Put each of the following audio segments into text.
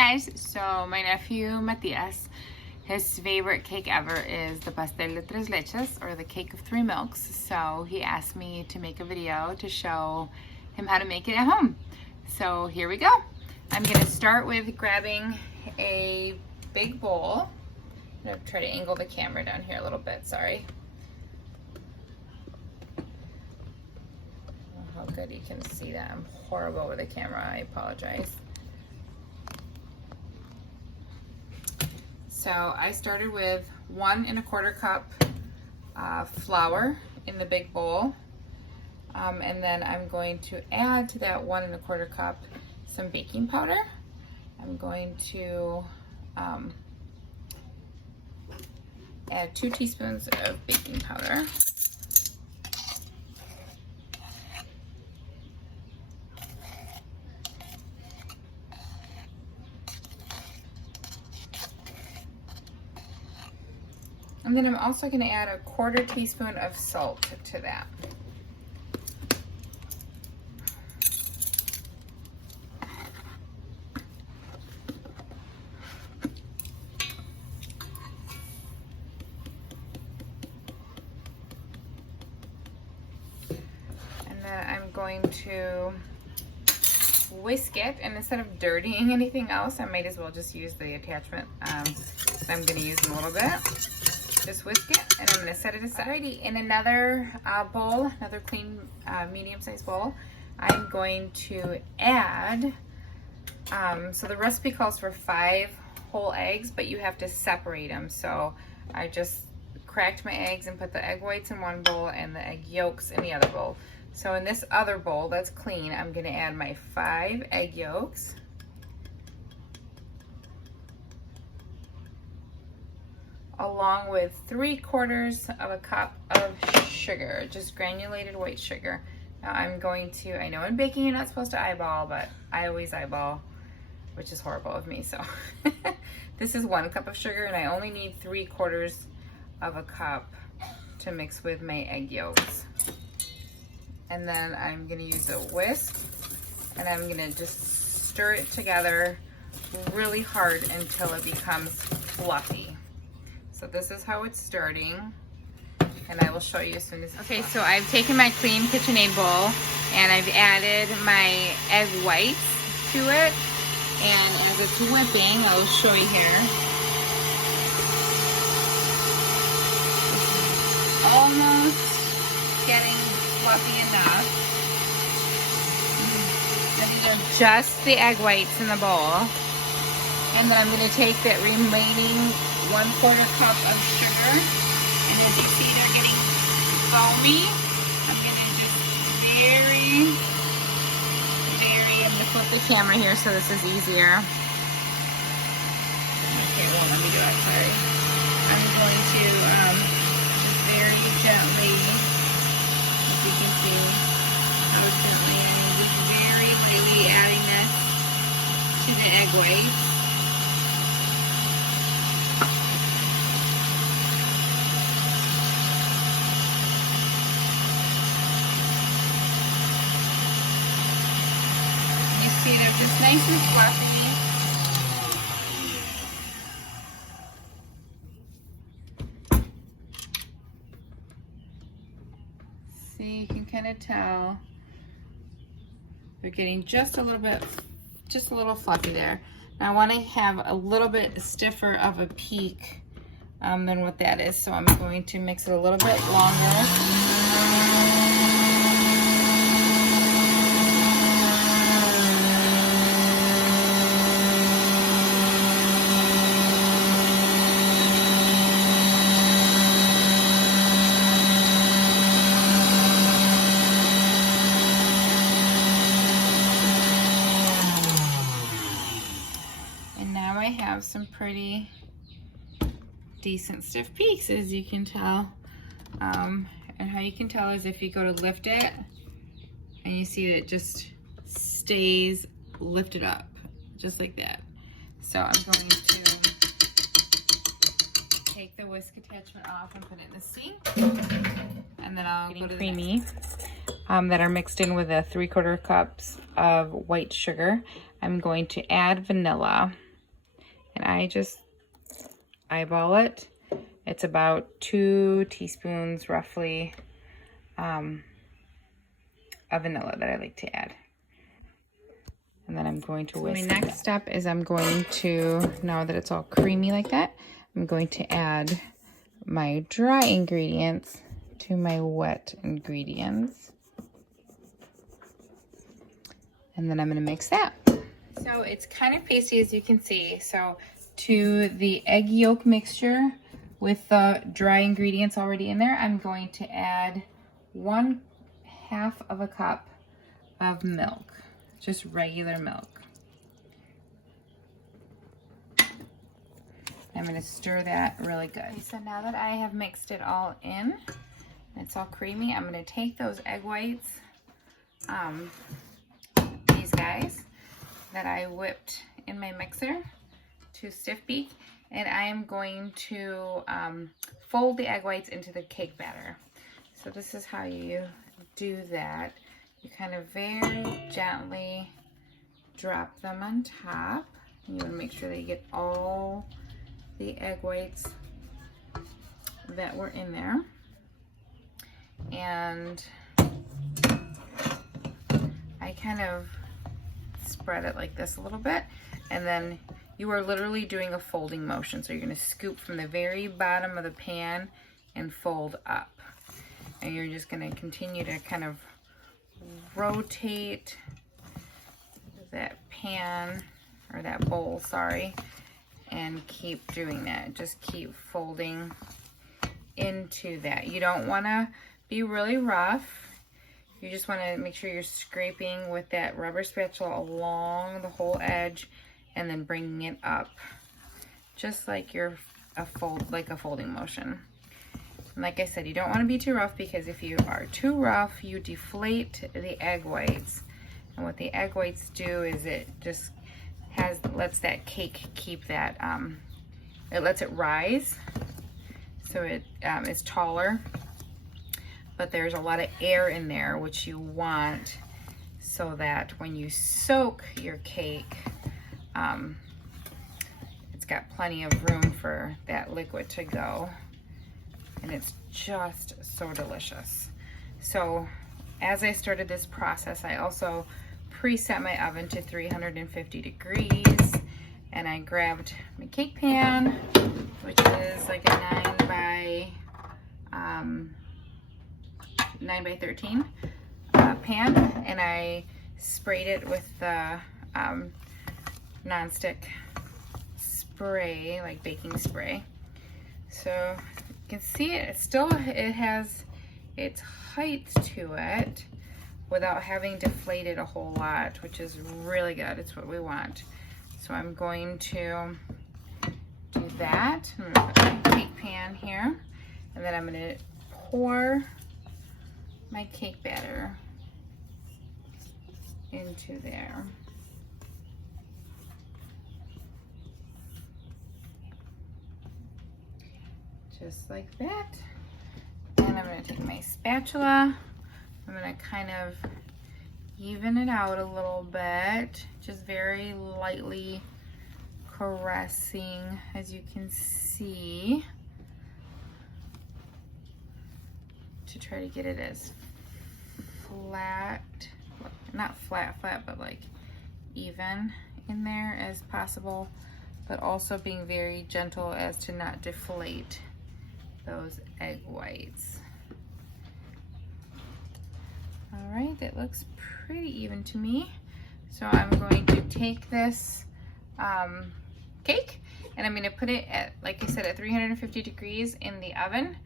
guys, so my nephew Matias, his favorite cake ever is the Pastel de tres Leches, or the cake of three milks. So he asked me to make a video to show him how to make it at home. So here we go. I'm gonna start with grabbing a big bowl. I'm gonna try to angle the camera down here a little bit, sorry. How good you can see that. I'm horrible with the camera, I apologize. So I started with 1 1/4 cup flour in the big bowl. And then I'm going to add to that 1 1/4 cup some baking powder. I'm going to add 2 teaspoons of baking powder. And then I'm also going to add a 1/4 teaspoon of salt to that. And then I'm going to whisk it, and instead of dirtying anything else, I might as well just use the attachment. I'm going to use a little bit. Just whisk it, and I'm going to set it aside. Alrighty, in another bowl, another clean medium-sized bowl, I'm going to add, so the recipe calls for 5 whole eggs, but you have to separate them. So I just cracked my eggs and put the egg whites in one bowl and the egg yolks in the other bowl. So in this other bowl that's clean, I'm going to add my 5 egg yolks. Along with 3/4 of a cup of sugar, just granulated white sugar. Now I'm going to, I know in baking you're not supposed to eyeball, but I always eyeball, which is horrible of me, so. This is 1 cup of sugar, and I only need 3/4 of a cup to mix with my egg yolks. And then I'm gonna use a whisk, and I'm gonna just stir it together really hard until it becomes fluffy. So this is how it's starting, and I will show you as soon as it's okay, so I've taken my clean KitchenAid bowl, and I've added my egg whites to it, and as it's whipping, I'll show you here. It's almost getting fluffy enough. I'm going to just the egg whites in the bowl, and then I'm going to take that remaining 1/4 cup of sugar, and as you see they're getting foamy, I'm going to just I'm going to flip the camera here so this is easier. Okay, it won't let me do it, sorry. I'm going to just very gently, as you can see, how gently I'm just very lightly adding this to the egg white. See, they're just nice and fluffy. See, you can kind of tell they're getting just a little fluffy there. Now I want to have a little bit stiffer of a peak than what that is, so I'm going to mix it a little bit longer. Have some pretty decent stiff peaks, as you can tell, and how you can tell is if you go to lift it and you see that it just stays lifted up just like that. So I'm going to take the whisk attachment off and put it in the sink, and then I'll go to creamy that are mixed in with 3/4 cups of white sugar. I'm going to add vanilla. And I just eyeball it. It's about 2 teaspoons roughly of vanilla that I like to add. And then I'm going to whisk. My next step is I'm going to, now that it's all creamy like that, I'm going to add my dry ingredients to my wet ingredients. And then I'm going to mix that. So it's kind of pasty, as you can see. So to the egg yolk mixture with the dry ingredients already in there, I'm going to add 1/2 of a cup of milk, just regular milk. I'm going to stir that really good. Okay, so now that I have mixed it all in, it's all creamy, I'm going to take those egg whites, these guys that I whipped in my mixer to stiff beak, and I am going to fold the egg whites into the cake batter. So this is how you do that. You kind of very gently drop them on top. You want to make sure that you get all the egg whites that were in there. And I kind of spread it like this a little bit, and then you are literally doing a folding motion. So you're going to scoop from the very bottom of the pan and fold up. And you're just going to continue to kind of rotate that pan, or that bowl, sorry, and keep doing that. Just keep folding into that. You don't want to be really rough. You just want to make sure you're scraping with that rubber spatula along the whole edge and then bringing it up, just like you're a folding motion. And like I said, you don't want to be too rough, because if you are too rough, you deflate the egg whites. And what the egg whites do is it just lets that cake keep that, it lets it rise, so it is taller. But there's a lot of air in there, which you want, so that when you soak your cake, it's got plenty of room for that liquid to go. And it's just so delicious. So as I started this process, I also preset my oven to 350 degrees, and I grabbed my cake pan, which is like a 9 by 13 pan, and I sprayed it with the non-stick spray, like baking spray. So you can see it has its height to it without having deflated a whole lot, which is really good. It's what we want. So I'm going to do that. I'm gonna put my cake pan here, and then I'm gonna pour my cake batter into there. Just like that. And I'm gonna take my spatula. I'm gonna kind of even it out a little bit, just very lightly caressing, as you can see, to try to get it as flat, not flat, but like even in there as possible, but also being very gentle as to not deflate those egg whites. All right, that looks pretty even to me. So I'm going to take this cake, and I'm going to put it at, like I said, at 350 degrees in the oven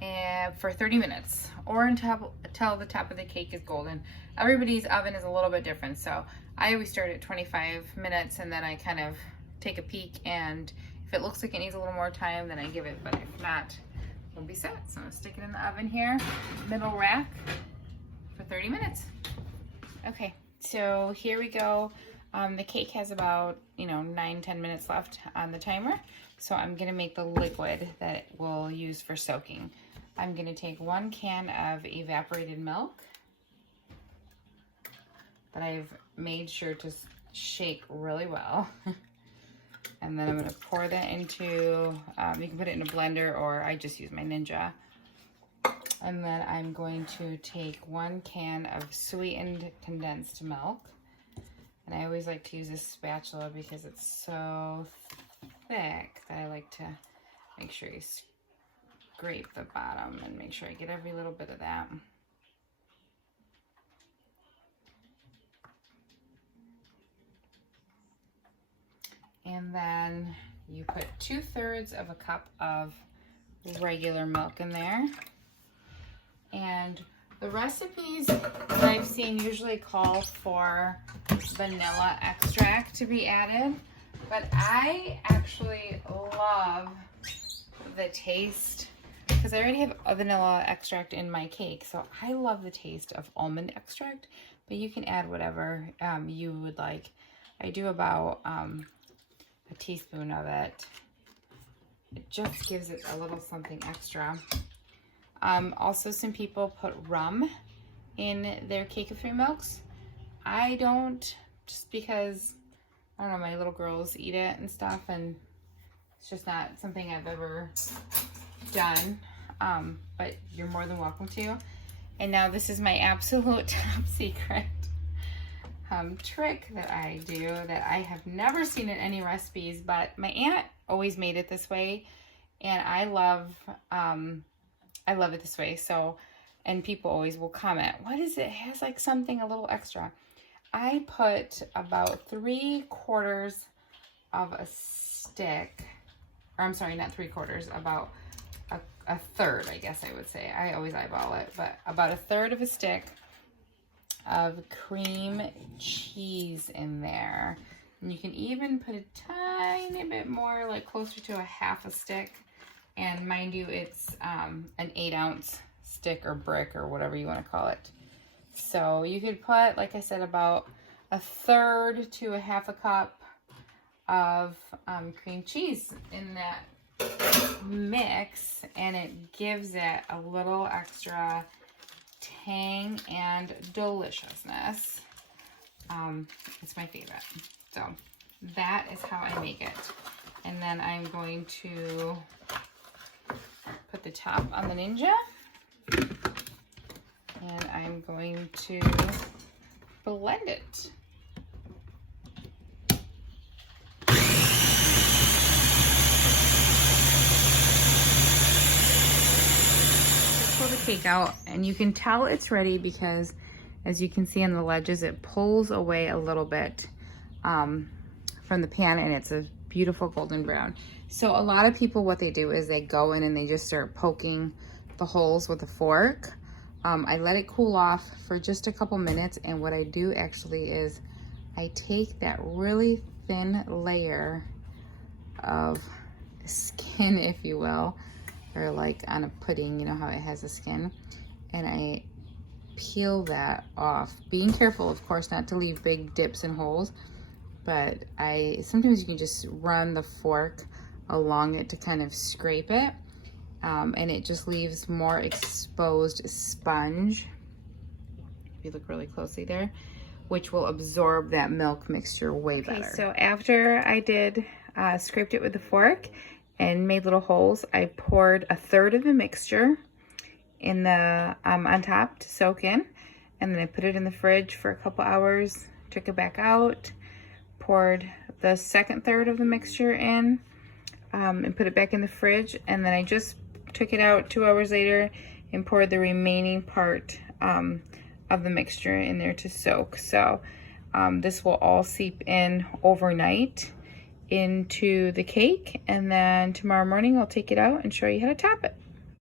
and for 30 minutes, or until the top of the cake is golden. Everybody's oven is a little bit different, so I always start at 25 minutes, and then I kind of take a peek, and if it looks like it needs a little more time, then I give it, but if not, we'll be set. So I'm gonna stick it in the oven here, middle rack, for 30 minutes. Okay, so here we go. The cake has about, 9-10 minutes left on the timer. So I'm gonna make the liquid that we'll use for soaking. I'm gonna take 1 can of evaporated milk that I've made sure to shake really well. And then I'm gonna pour that into, you can put it in a blender, or I just use my Ninja. And then I'm going to take 1 can of sweetened condensed milk. And I always like to use a spatula because it's so thick that I like to make sure you scrape the bottom and make sure I get every little bit of that. And then you put 2/3 of a cup of regular milk in there. And the recipes that I've seen usually call for vanilla extract to be added, but I actually love the taste, because I already have a vanilla extract in my cake, so I love the taste of almond extract, but you can add whatever you would like. I do about a teaspoon of it. It just gives it a little something extra. Also, some people put rum in their cake of 3 milks. I don't, just because, I don't know, my little girls eat it and stuff, and it's just not something I've ever done, but you're more than welcome to. And now this is my absolute top secret trick that I do that I have never seen in any recipes, but my aunt always made it this way, and I love it this way. So, and people always will comment, what is it? It has like something a little extra. I put about 3/4 of a stick, or I'm sorry, not 3/4, about a third, I guess I would say. I always eyeball it, but about 1/3 of a stick of cream cheese in there. And you can even put a tiny bit more, like closer to 1/2 a stick. And mind you, it's an 8-ounce stick or brick or whatever you want to call it. So you could put, like I said, about 1/3 to 1/2 a cup of cream cheese in that mix, and it gives it a little extra tang and deliciousness. It's my favorite. So that is how I make it. And then I'm going to put the top on the Ninja, and I'm going to blend it. Pull the cake out, and you can tell it's ready because, as you can see on the ledges, it pulls away a little bit from the pan, and it's a beautiful golden brown. So a lot of people, what they do is they go in and they just start poking the holes with a fork. I let it cool off for just a couple minutes, and what I do actually is I take that really thin layer of skin, if you will, or like on a pudding, you know how it has a skin, and I peel that off, being careful, of course, not to leave big dips and holes, but sometimes you can just run the fork along it to kind of scrape it, and it just leaves more exposed sponge, if you look really closely there, which will absorb that milk mixture way better. So after I did scraped it with the fork and made little holes, I poured 1/3 of the mixture in the on top to soak in, and then I put it in the fridge for a couple hours, took it back out, poured the second third of the mixture in, and put it back in the fridge, and then I just took it out 2 hours later and poured the remaining part of the mixture in there to soak. So this will all seep in overnight into the cake, and then tomorrow morning I'll take it out and show you how to top it.